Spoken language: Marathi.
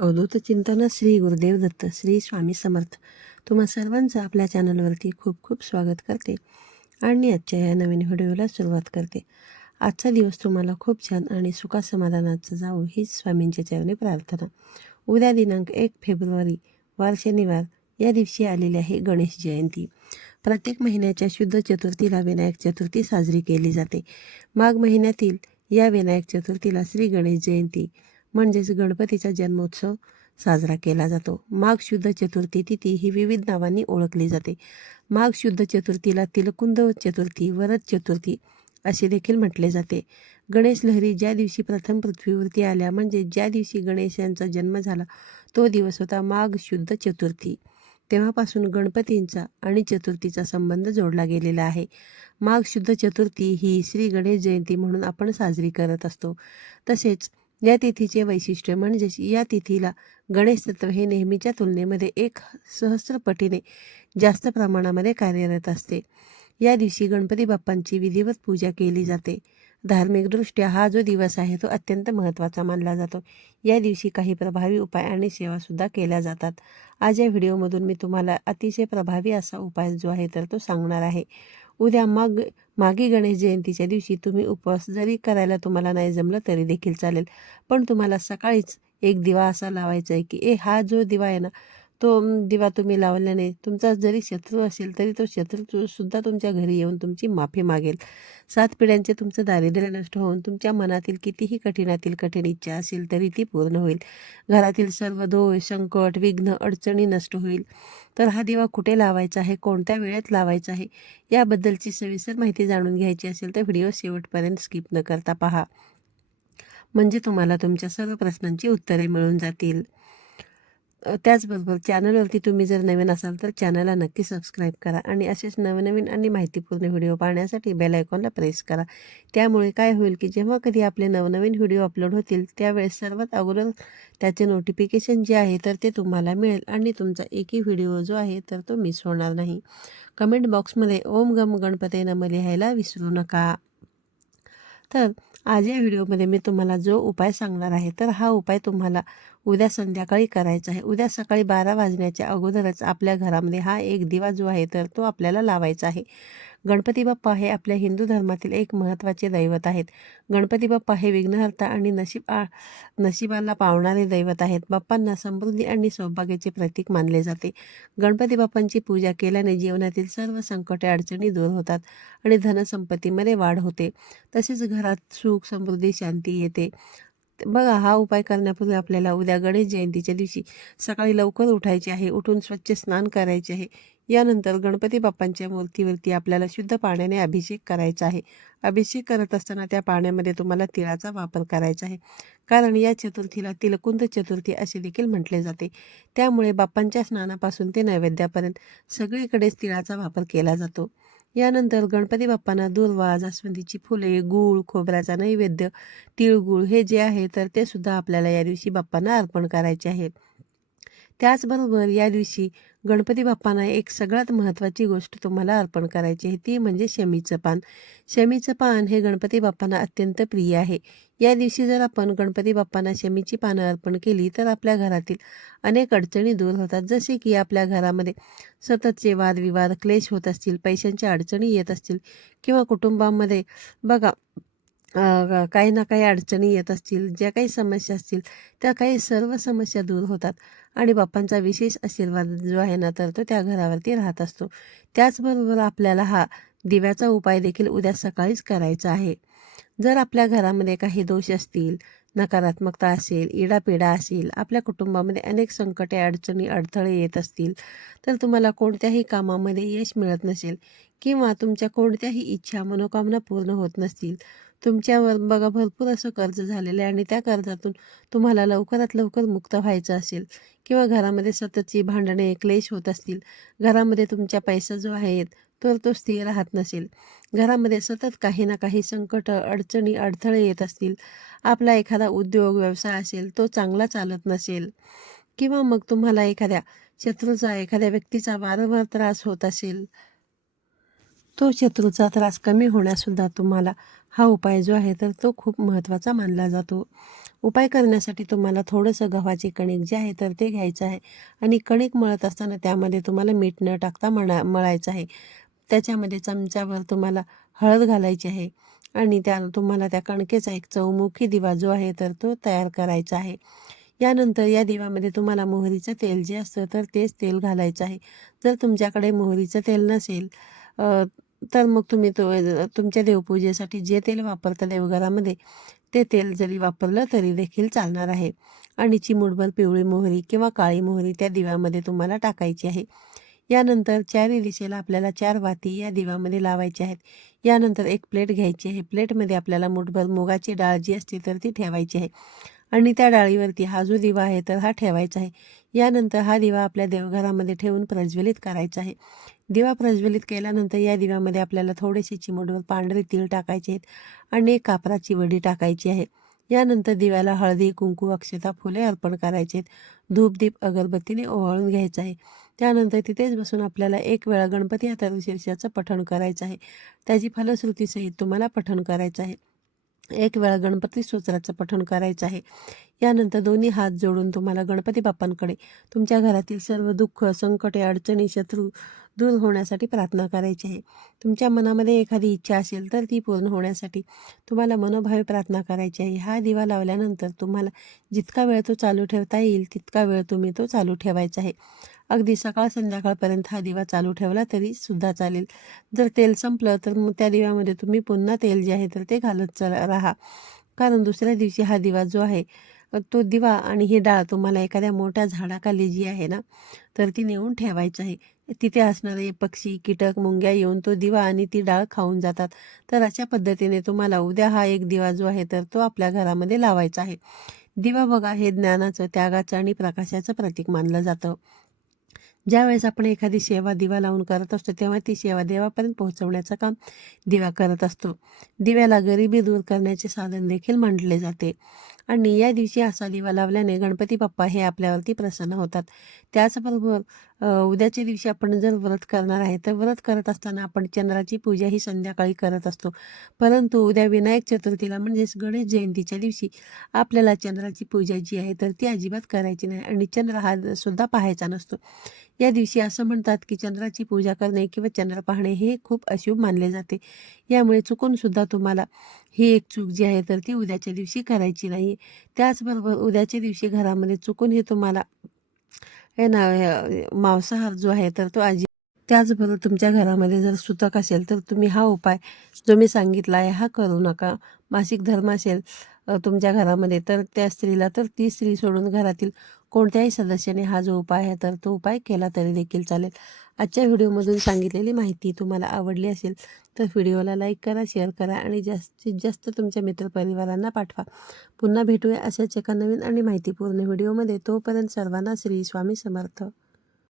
अवधूत चिंतन श्री गुरुदेव दत्त श्री स्वामी समर्थ. तुम्हा सर्वांचं आपल्या चॅनलवरती खूप खूप स्वागत करते आणि आजच्या या नवीन व्हिडिओला सुरुवात करते. आजचा दिवस तुम्हाला खूप छान आणि सुखासमाधानाचं जावं हीच स्वामींच्या चरणी प्रार्थना. उद्या दिनांक एक फेब्रुवारी वार शनिवार या दिवशी आलेली आहे गणेश जयंती. प्रत्येक महिन्याच्या शुद्ध चतुर्थीला विनायक चतुर्थी साजरी केली जाते. माघ महिन्यातील या विनायक चतुर्थीला श्री गणेश जयंती म्हणजेच गणपतीचा जन्मोत्सव साजरा केला जातो. माघ शुद्ध चतुर्थी तिथी ही विविध नावांनी ओळखली जाते. माघ शुद्ध चतुर्थीला तिलकुंद चतुर्थी वरद चतुर्थी असे देखील म्हटले जाते. गणेश लहरी ज्या दिवशी प्रथम पृथ्वीवरती आल्या म्हणजे ज्या दिवशी गणेश यांचा जन्म झाला तो दिवस होता माघ शुद्ध चतुर्थी. तेव्हापासून गणपतींचा आणि चतुर्थीचा संबंध जोडला गेलेला आहे. माघ शुद्ध चतुर्थी ही श्री गणेश जयंती म्हणून आपण साजरी करत असतो. तसेच या तिथीचे वैशिष्ट्य म्हणजेच या तिथीला गणेश तत्व हे नेहमीच्या तुलनेमध्ये एक सहस्रपटीने जास्त प्रमाणामध्ये कार्यरत असते. या दिवशी गणपती बाप्पांची विधिवत पूजा केली जाते. धार्मिकदृष्ट्या हा जो दिवस आहे तो अत्यंत महत्त्वाचा मानला जातो. या दिवशी काही प्रभावी उपाय आणि सेवासुद्धा केल्या जातात. आज या व्हिडिओमधून मी तुम्हाला अतिशय प्रभावी असा उपाय जो आहे तर तो सांगणार आहे. उद्या माग मागी गणेश जयंतीच्या दिवशी तुम्ही उपवास जरी करायला तुम्हाला नाही जमलं तरी देखील चालेल. पण तुम्हाला सकाळीच एक दिवा असा लावायचा आहे की ए हा जो दिवा आहे ना तो दिवा तुम्ही लावल्याने तुमचा जरी शत्रू असेल तरी तो शत्रू सुद्धा तुमच्या घरी येऊन तुमची माफी मागेल. सात पिढ्यांचे तुमचं दारिद्र्य नष्ट होऊन तुमच्या मनातील कितीही कठीणातील कठीण इच्छा असेल तरी ती पूर्ण होईल. घरातील सर्व दोष संकट विघ्न अडचणी नष्ट होईल. तर हा दिवा कुठे लावायचा आहे? कोणत्या वेळेत लावायचा आहे? याबद्दलची सविस्तर माहिती जाणून घ्यायची असेल तर व्हिडिओ शेवटपर्यंत स्किप न करता पहा. म्हणजे तुम्हाला तुमच्या सर्व प्रश्नांची उत्तरे मिळून जातील. त्याचबरोबर चॅनलवरती तुम्ही जर नवीन असाल तर चॅनलला नक्की सबस्क्राईब करा आणि असेच नवनवीन आणि माहितीपूर्ण व्हिडिओ पाहण्यासाठी बेल आयकॉनला प्रेस करा. त्यामुळे काय होईल की जेव्हा कधी आपले नवनवीन व्हिडिओ अपलोड होतील त्यावेळेस सर्वात अगोदर त्याचे नोटिफिकेशन जे आहे तर ते तुम्हाला मिळेल आणि तुमचा एकही व्हिडिओ जो आहे तर तो मिस होणार नाही. कमेंट बॉक्समध्ये ओम गम गणपते नम लिहायला विसरू नका. तर आज या व्हिडिओमध्ये मी तुम्हाला जो उपाय सांगणार आहे तर हा उपाय तुम्हाला उद्या संध्याकाळी करायचा आहे. उद्या सकाळी बारा वाजण्याच्या अगोदरच आपल्या घरामध्ये हा एक दिवा जो आहे तर तो आपल्याला लावायचा आहे. गणपती बाप्पा हे आपल्या हिंदू धर्मातील एक महत्त्वाचे दैवत आहेत. गणपती बाप्पा हे विघ्नहर्ता आणि नशीब आ नशिबाला पावणारे दैवत आहेत. बाप्पांना समृद्धी आणि सौभाग्याचे प्रतीक मानले जाते. गणपती बाप्पांची पूजा केल्याने जीवनातील सर्व संकटे अडचणी दूर होतात आणि धनसंपत्तीमध्ये वाढ होते. तसेच घरात सुख समृद्धी शांती येते. बघा हा उपाय करण्यापूर्वी आपल्याला उद्या गणेश जयंतीच्या दिवशी सकाळी लवकर उठायचे आहे उठून स्वच्छ स्नान करायचे आहे. यानंतर गणपती बाप्पांच्या मूर्तीवरती आपल्याला शुद्ध पाण्याने अभिषेक करायचा आहे. अभिषेक करत असताना त्या पाण्यामध्ये तुम्हाला तिळाचा वापर करायचा आहे. कारण या चतुर्थीला तिलकुंद चतुर्थी असे देखील म्हटले जाते. त्यामुळे बाप्पांच्या स्नानापासून ते नैवेद्यापर्यंत सगळीकडेच तिळाचा वापर केला जातो. यानंतर गणपती बाप्पांना दुर्वा जास्वंदीची फुले गूळ खोबऱ्याचा नैवेद्य तिळगुळ हे जे आहे तर ते सुद्धा आपल्याला या दिवशी बाप्पांना अर्पण करायचे आहे. त्याचबरोबर या दिवशी गणपती बाप्पांना एक सगळ्यात महत्त्वाची गोष्ट तुम्हाला अर्पण करायची आहे ती म्हणजे शमीचं पान. शमीचं पान हे गणपती बाप्पांना अत्यंत प्रिय आहे. या दिवशी जर आपण गणपती बाप्पांना शमीची पानं अर्पण केली तर आपल्या घरातील अनेक अडचणी दूर होतात. जसे की आपल्या घरामध्ये सततचे वादविवाद क्लेश होत असतील पैशांच्या अडचणी येत असतील किंवा कुटुंबामध्ये बघा काही ना काही अडचणी येत असतील ज्या काही समस्या असतील त्या काही सर्व समस्या दूर होतात. आणि बाप्पांचा विशेष आशीर्वाद जो आहे ना तर तो त्या घरावरती राहत असतो. त्याचबरोबर आपल्याला हा दिव्याचा उपाय देखील उद्या सकाळीच करायचा आहे. जर आपल्या घरामध्ये काही दोष असतील नकारात्मकता असेल इडापिडा असेल आपल्या कुटुंबामध्ये अनेक संकटे अडचणी अडथळे येत असतील तर तुम्हाला कोणत्याही कामामध्ये यश मिळत नसेल किंवा तुमच्या कोणत्याही इच्छा मनोकामना पूर्ण होत नसतील तुमच्यावर बघा भरपूर असं कर्ज झालेलं आहे आणि त्या कर्जातून तुम्हाला लवकरात लवकर मुक्त व्हायचं असेल किंवा घरामध्ये सततची भांडणे क्लेश होत असतील घरामध्ये तुमच्या पैसा जो आहे तर तो स्थिर राहत नसेल. घरामध्ये सतत काही ना काही संकट अडचणी अडथळे येत असतील. आपला एखादा उद्योग व्यवसाय असेल तो चांगला चालत नसेल. किंवा मग तुम्हाला एखाद्या शत्रूचा एखाद्या व्यक्तीचा वारंवार त्रास होत असेल. तो शत्रूचा त्रास कमी होण्यासुद्धा तुम्हाला हा उपाय जो आहे तर तो खूप महत्त्वाचा मानला जातो. उपाय करण्यासाठी तुम्हाला थोडंसं गव्हाचे कणिक जे आहे तर ते घ्यायचं आहे. आणि कणिक मळत असताना त्यामध्ये तुम्हाला मीठ न टाकता मळा मळायचं आहे. त्याच्यामध्ये चमच्यावर तुम्हाला हळद घालायची आहे आणि त्या तुम्हाला त्या कणकेचा एक चौमुखी दिवा जो आहे तर तो तयार करायचा आहे. यानंतर या दिव्यामध्ये तुम्हाला मोहरीचं तेल जे असतं तर तेच तेल घालायचं आहे. जर तुमच्याकडे मोहरीचं तेल नसेल तर मग तुम्ही तो तुमच्या देवपूजेसाठी जे तेल वापरता देवघरामध्ये ते तेल जरी वापरलं तरी देखील चालणार आहे. आणि चिमूटभर पिवळी मोहरी किंवा काळी मोहरी त्या दिव्यामध्ये तुम्हाला टाकायची आहे. यानंतर चारही दिशेला आपल्याला चार वाती या दिव्यामध्ये लावायच्या आहेत. यानंतर एक प्लेट घ्यायची आहे. प्लेटमध्ये आपल्याला मुठभर मुगाची डाळ जी असते तर ती ठेवायची आहे. आणि त्या डाळीवरती हा जो दिवा आहे तर हा ठेवायचा आहे. यानंतर हा दिवा आपल्या देवघरामध्ये ठेवून प्रज्वलित करायचा आहे. दिवा प्रज्वलित केल्यानंतर या दिव्यामध्ये आपल्याला थोडेसे चिमूटभर पांढरे तीळ टाकायचे आहेत आणि एक कापराची वडी टाकायची आहे. यानंतर दिव्याला हळदी कुंकू अक्षता फुले अर्पण करायचे आहेत. धूप दीप अगरबत्तीने ओवाळून घ्यायचं आहे. त्यानंतर तिथेच बसून आपल्याला एक वेळा गणपती अथर्वशीर्षाचं पठण करायचं आहे. त्याची फलश्रुतीसहित तुम्हाला पठण करायचं आहे. एक वेळा गणपती स्तोत्राचं पठण करायचं आहे. यानंतर दोन्ही हात जोडून तुम्हाला गणपती बाप्पांकडे तुमच्या घरातील सर्व दुःख संकटे अडचणी शत्रू दूर होण्यासाठी प्रार्थना करायची आहे. तुमच्या मनामध्ये एखादी इच्छा असेल तर ती पूर्ण होण्यासाठी तुम्हाला मनोभावे प्रार्थना करायची आहे. हा दिवा लावल्यानंतर तुम्हाला जितका वेळ तो चालू ठेवता येईल तितका वेळ तुम्ही तो चालू ठेवायचा आहे. अगदी सकाळ संध्याकाळपर्यंत हा दिवा चालू ठेवला तरी सुद्धा चालेल. जर तेल संपलं तर मग त्या दिव्यामध्ये तुम्ही पुन्हा तेल जे आहे तर ते घालत चला राहा. कारण दुसऱ्या दिवशी हा दिवा जो आहे तो दिवा आणि ही डाळ तुम्हाला एखाद्या मोठ्या झाडाखाली जी आहे ना तर ती नेऊन ठेवायची आहे. तिथे असणारे पक्षी कीटक मुंग्या येऊन तो दिवा आणि ती डाळ खाऊन जातात. तर अशा पद्धतीने तुम्हाला उद्या हा एक दिवा जो आहे तर तो आपल्या घरामध्ये लावायचा आहे. दिवा बघा हे ज्ञानाचं त्यागाचं आणि प्रकाशाचं प्रतीक मानलं जातं. ज्यावेळेस आपण एखादी सेवा दिवा लावून करत असतो तेव्हा ती सेवा देवापर्यंत पोहोचवण्याचं काम दिवा करत असतो. दिव्याला गरिबी दूर करण्याचे साधन देखील म्हटले जाते. आणि या दिवशी असा दिवा लावल्याने गणपती बाप्पा हे आपल्यावरती प्रसन्न होतात. त्याचबरोबर उद्याच्या दिवशी आपण जर व्रत करणार आहे तर व्रत करत असताना आपण चंद्राची पूजा ही संध्याकाळी करत असतो. परंतु उद्या विनायक चतुर्थीला म्हणजेच गणेश जयंतीच्या दिवशी आपल्याला चंद्राची पूजा जी आहे तर ती अजिबात करायची नाही आणि चंद्र हा सुद्धा पाहायचा नसतो. या दिवशी असं म्हणतात की चंद्राची पूजा करणे किंवा चंद्र पाहणे हे खूप अशुभ मानले जाते. यामुळे चुकून सुद्धा तुम्हाला ही एक चूक जी आहे तर ती उद्याच्या दिवशी करायची नाही. त्याचबरोबर उद्याच्या दिवशी घरामध्ये चुकून हे तुम्हाला हे ना मांसाहार जो आहे तर तो आजी त्याचबरोबर तुमच्या घरामध्ये जर सुतक असेल तर तुम्ही हा उपाय जो मी सांगितला आहे हा करू नका. मासिक धर्म असेल तुमच्या घरामध्ये तर त्या स्त्रीला तर ती स्त्री सोडून घरातील कोणत्याही सदस्याने हा जो उपाय आहे तर तो उपाय केला तरी देखील चालेल. आजच्या व्हिडिओमधून सांगितलेली माहिती तुम्हाला आवडली असेल तर व्हिडिओला लाईक करा शेअर करा आणि जास्तीत जास्त तुमच्या मित्रपरिवारांना पाठवा. पुन्हा भेटूया अशाच एका नवीन आणि माहितीपूर्ण व्हिडिओमध्ये. तोपर्यंत सर्वांना श्री स्वामी समर्थ.